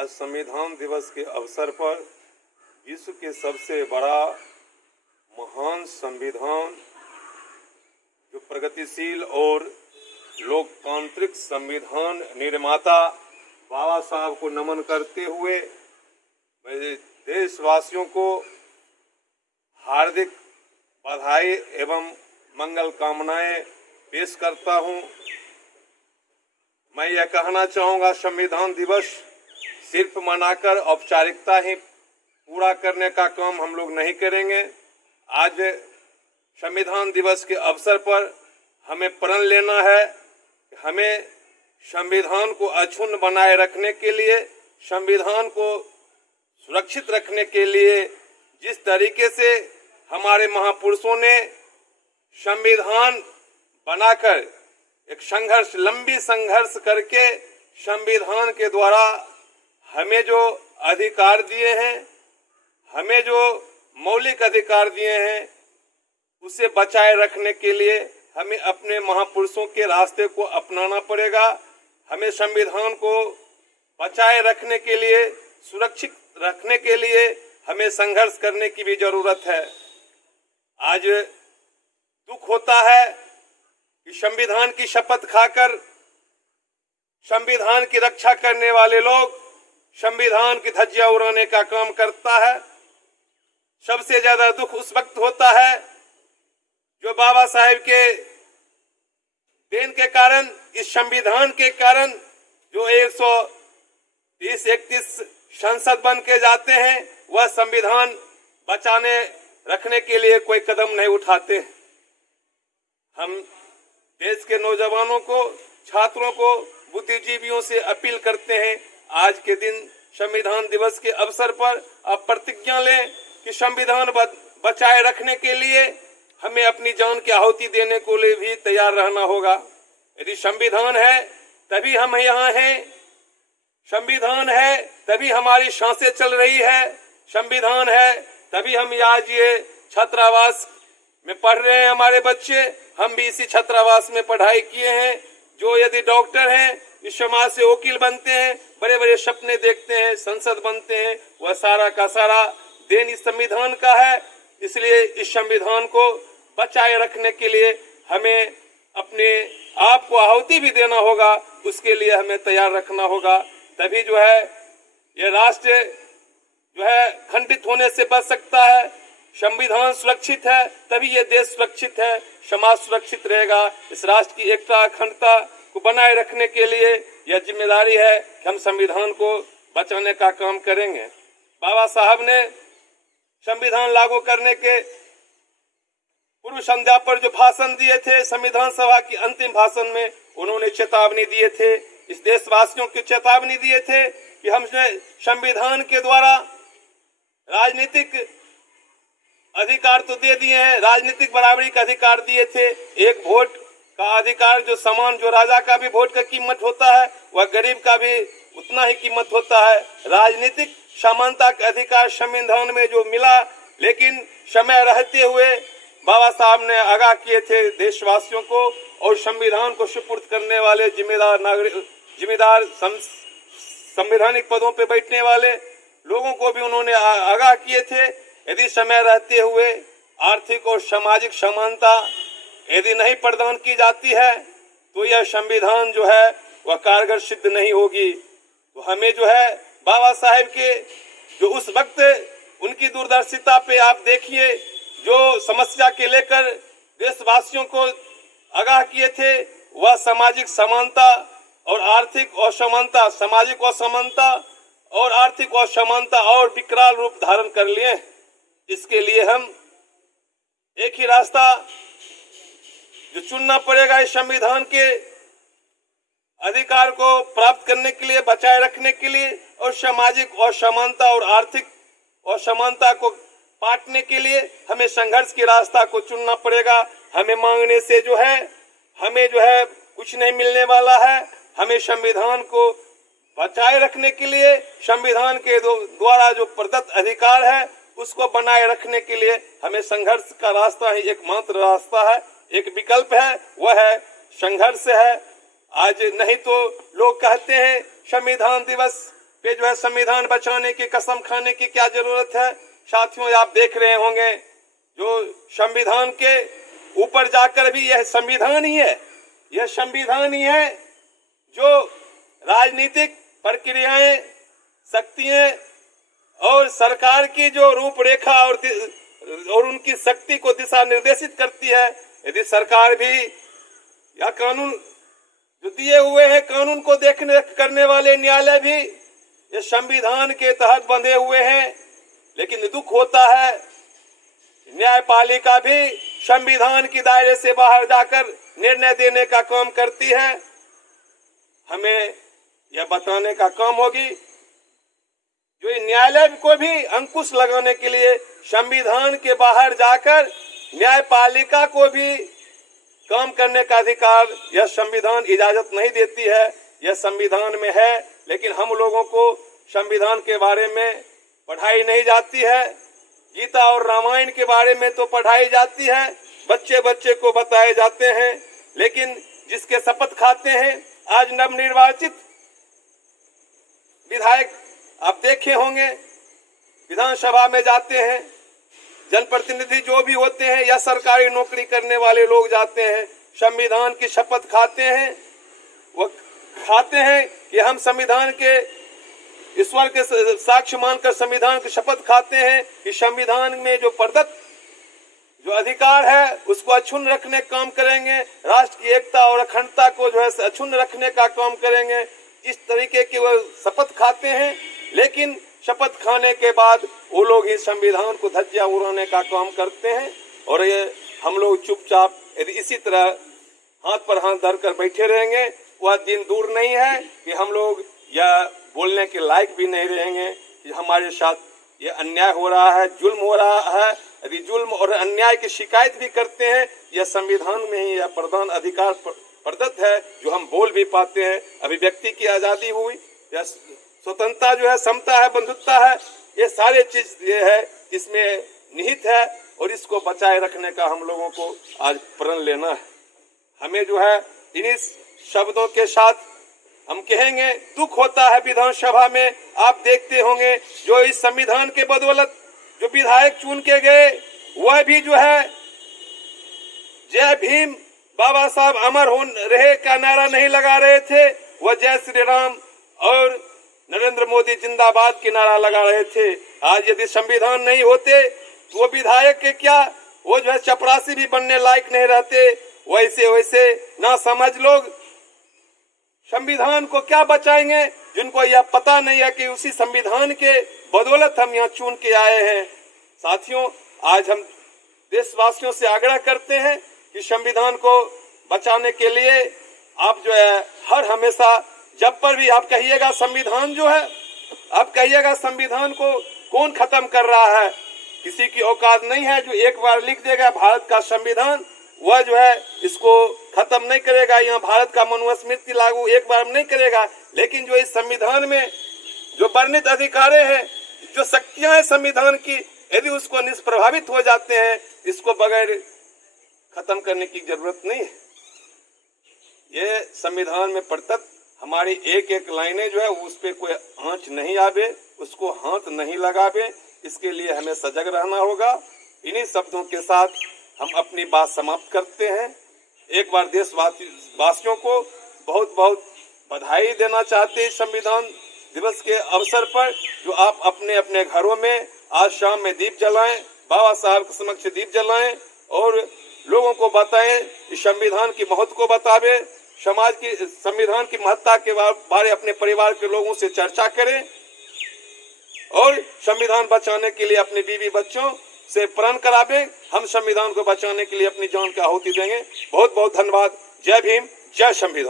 आज संविधान दिवस के अवसर पर विश्व के सबसे बड़ा महान संविधान, जो प्रगतिशील और लोकतांत्रिक संविधान निर्माता बाबा साहब को नमन करते हुए मैं देशवासियों को हार्दिक बधाई एवं मंगल कामनाएं पेश करता हूं। मैं यह कहना चाहूँगा, संविधान दिवस सिर्फ मनाकर औपचारिकता ही पूरा करने का काम हम लोग नहीं करेंगे। आज संविधान दिवस के अवसर पर हमें प्रण लेना है कि हमें संविधान को अक्षुण्ण बनाए रखने के लिए, संविधान को सुरक्षित रखने के लिए जिस तरीके से हमारे महापुरुषों ने संविधान बनाकर एक संघर्ष, लंबी संघर्ष करके संविधान के द्वारा हमें जो अधिकार दिए हैं, हमें जो मौलिक अधिकार दिए हैं, उसे बचाए रखने के लिए हमें अपने महापुरुषों के रास्ते को अपनाना पड़ेगा। हमें संविधान को बचाए रखने के लिए, सुरक्षित रखने के लिए हमें संघर्ष करने की भी जरूरत है। आज दुख होता है कि संविधान की शपथ खाकर संविधान की रक्षा करने वाले लोग संविधान की धज्जियां उड़ाने का काम करता है। सबसे ज्यादा दुख उस वक्त होता है जो बाबा साहेब के देन के कारण, इस संविधान के कारण जो 130-131 संसद बन के जाते हैं, वह संविधान बचाने रखने के लिए कोई कदम नहीं उठाते। हम देश के नौजवानों को, छात्रों को, बुद्धिजीवियों से अपील करते हैं, आज के दिन संविधान दिवस के अवसर पर आप प्रतिज्ञा लें कि संविधान बचाए रखने के लिए हमें अपनी जान की आहुति देने को लिए भी तैयार रहना होगा। यदि संविधान है तभी हम यहाँ हैं, संविधान है तभी हमारी सांसें चल रही है, संविधान है तभी हम आज ये छात्रावास में पढ़ रहे हैं। हमारे बच्चे, हम भी इसी छात्रावास में पढ़ाई किए हैं। जो यदि डॉक्टर हैं, इस समाज से वकील बनते हैं, बड़े बड़े सपने देखते हैं, संसद बनते हैं, वह सारा का सारा देन इस संविधान का है। इसलिए इस संविधान को बचाए रखने के लिए हमें अपने आप को आहुति भी देना होगा, उसके लिए हमें तैयार रखना होगा। तभी जो है ये राष्ट्र जो है खंडित होने से बच सकता है। संविधान सुरक्षित है तभी ये देश सुरक्षित है, समाज सुरक्षित रहेगा। इस राष्ट्र की एकता, अखंडता को बनाए रखने के लिए यह जिम्मेदारी है कि हम संविधान को बचाने का काम करेंगे। बाबा साहब ने संविधान लागू करने के पूर्व संध्या पर जो भाषण दिए थे, संविधान सभा की अंतिम भाषण में उन्होंने चेतावनी दिए थे, इस देशवासियों की चेतावनी दिए थे कि हमने संविधान के द्वारा राजनीतिक अधिकार तो दे दिए हैं, राजनीतिक बराबरी का अधिकार दिए थे, एक वोट का अधिकार जो समान, जो राजा का भी वोट का कीमत होता है, वह गरीब का भी उतना ही कीमत होता है। राजनीतिक समानता का अधिकार संविधान में जो मिला, लेकिन समय रहते हुए बाबा साहब ने आगाह किए थे देशवासियों को, और संविधान को सुपुर्द करने वाले जिम्मेदार नागरिक, जिम्मेदार संवैधानिक पदों पे बैठने वाले लोगों को भी उन्होंने आगाह किए थे। यदि समय रहते हुए आर्थिक और सामाजिक समानता यदि नहीं प्रदान की जाती है तो यह संविधान जो है वह कारगर सिद्ध नहीं होगी। तो हमें जो है बाबा साहेब के जो उस वक्त उनकी दूरदर्शिता पे आप देखिए, जो समस्या के लेकर देशवासियों को आगाह किए थे, वह सामाजिक समानता और आर्थिक असमानता, सामाजिक असमानता और आर्थिक असमानता और विकराल रूप धारण कर लिए। इसके लिए हम एक ही रास्ता जो चुनना पड़ेगा, इस संविधान के अधिकार को प्राप्त करने के लिए, बचाए रखने के लिए, और सामाजिक असमानता और आर्थिक असमानता को पाटने के लिए हमें संघर्ष के रास्ता को चुनना पड़ेगा। हमें मांगने से जो है हमें जो है कुछ नहीं मिलने वाला है। हमें संविधान को बचाए रखने के लिए, संविधान के द्वारा जो प्रदत्त अधिकार है उसको बनाए रखने के लिए हमें संघर्ष का रास्ता ही एकमात्र रास्ता है, एक विकल्प है, वह है संघर्ष है। आज नहीं तो लोग कहते हैं संविधान दिवस पे जो है संविधान बचाने की कसम खाने की क्या जरूरत है। साथियों, आप देख रहे होंगे जो संविधान के ऊपर जाकर भी यह संविधान ही है, यह संविधान ही है जो राजनीतिक प्रक्रियाएं, शक्तियां और सरकार की जो रूपरेखा और उनकी शक्ति को दिशा निर्देशित करती है। यदि सरकार भी या कानून जो दिए हुए हैं, कानून को देखने करने वाले न्यायालय भी ये संविधान के तहत बंधे हुए हैं, लेकिन दुख होता है न्यायपालिका भी संविधान के दायरे से बाहर जाकर निर्णय देने का काम करती है। हमें यह बताने का काम होगी जो न्यायालय को भी अंकुश लगाने के लिए संविधान के बाहर जाकर न्यायपालिका को भी काम करने का अधिकार यह संविधान इजाजत नहीं देती है। यह संविधान में है, लेकिन हम लोगों को संविधान के बारे में पढ़ाई नहीं जाती है। गीता और रामायण के बारे में तो पढ़ाई जाती है, बच्चे बच्चे को बताए जाते हैं, लेकिन जिसके शपथ खाते हैं आज नवनिर्वाचित विधायक आप देखे होंगे, विधानसभा में जाते हैं, जनप्रतिनिधि जो भी होते हैं या सरकारी नौकरी करने वाले लोग जाते हैं, संविधान की शपथ खाते हैं। वो खाते हैं कि हम संविधान के ईश्वर के साक्ष्य मानकर संविधान की शपथ खाते हैं कि संविधान में जो प्रदत्त जो अधिकार है उसको अक्षुण्ण रखने का काम करेंगे, राष्ट्र की एकता और अखंडता को जो है अक्षुण्ण रखने का काम करेंगे। इस तरीके की वो शपथ खाते हैं, लेकिन शपथ खाने के बाद वो लोग ही संविधान को धज्जियां उड़ाने का काम करते हैं। और ये हम लोग चुपचाप यदि इसी तरह हाथ पर हाथ धरकर बैठे रहेंगे, वह दिन दूर नहीं है कि हम लोग यह बोलने के लायक भी नहीं रहेंगे कि हमारे साथ ये अन्याय हो रहा है, जुल्म हो रहा है। यदि जुल्म और अन्याय की शिकायत भी करते हैं, यह संविधान में ही यह प्रधान अधिकार प्रदत्त है जो हम बोल भी पाते हैं। अभिव्यक्ति की आजादी हुई, यह स्वतंत्रता जो है, समता है, बंधुत्ता है, ये सारे चीज ये है इसमें निहित है और इसको बचाए रखने का हम लोगों को आज प्रण लेना है। हमें जो है इन्हीं शब्दों के साथ हम कहेंगे, दुख होता है विधानसभा में आप देखते होंगे जो इस संविधान के बदौलत जो विधायक चुन के गए वह भी जो है जय भीम बाबा साहब अमर हो रहे का नारा नहीं लगा रहे थे, वह जय श्री राम और नरेंद्र मोदी जिंदाबाद की नारा लगा रहे थे। आज यदि संविधान नहीं होते तो वो विधायक के क्या, वो जो है चपरासी भी बनने लायक नहीं रहते। वैसे ना समझ लोग संविधान को क्या बचाएंगे, जिनको यह पता नहीं है कि उसी संविधान के बदौलत हम यहाँ चुन के आए हैं। साथियों, आज हम देशवासियों से आग्रह करते हैं कि संविधान को बचाने के लिए आप जो है हर हमेशा जब पर भी आप कहिएगा संविधान जो है, आप कहिएगा संविधान को कौन खत्म कर रहा है। किसी की औकात नहीं है जो एक बार लिख देगा भारत का संविधान, वह जो है इसको खत्म नहीं करेगा। यहाँ भारत का मनुस्मृति लागू एक बार नहीं करेगा, लेकिन जो इस संविधान में जो वर्णित अधिकार है, जो शक्तियां हैं संविधान की, यदि उसको निष्प्रभावित हो जाते हैं, इसको बगैर खत्म करने की जरूरत नहीं है। ये संविधान में प्रदत्त हमारी एक एक लाइनें जो है उस पर कोई आंच नहीं आवे, उसको हाथ नहीं लगावे, इसके लिए हमें सजग रहना होगा। इन्हीं शब्दों के साथ हम अपनी बात समाप्त करते हैं। एक बार देशवासियों को बहुत बहुत बधाई देना चाहते हैं संविधान दिवस के अवसर पर, जो आप अपने अपने घरों में आज शाम में दीप जलाएं, बाबा साहब के समक्ष दीप जलाएं और लोगों को बताएं, इस संविधान की महत्व को बतावे, समाज की संविधान की महत्ता के बारे अपने परिवार के लोगों से चर्चा करें और संविधान बचाने के लिए अपने बीवी बच्चों से प्रण करावे। हम संविधान को बचाने के लिए अपनी जान की आहुति देंगे। बहुत बहुत धन्यवाद। जय भीम, जय संविधान।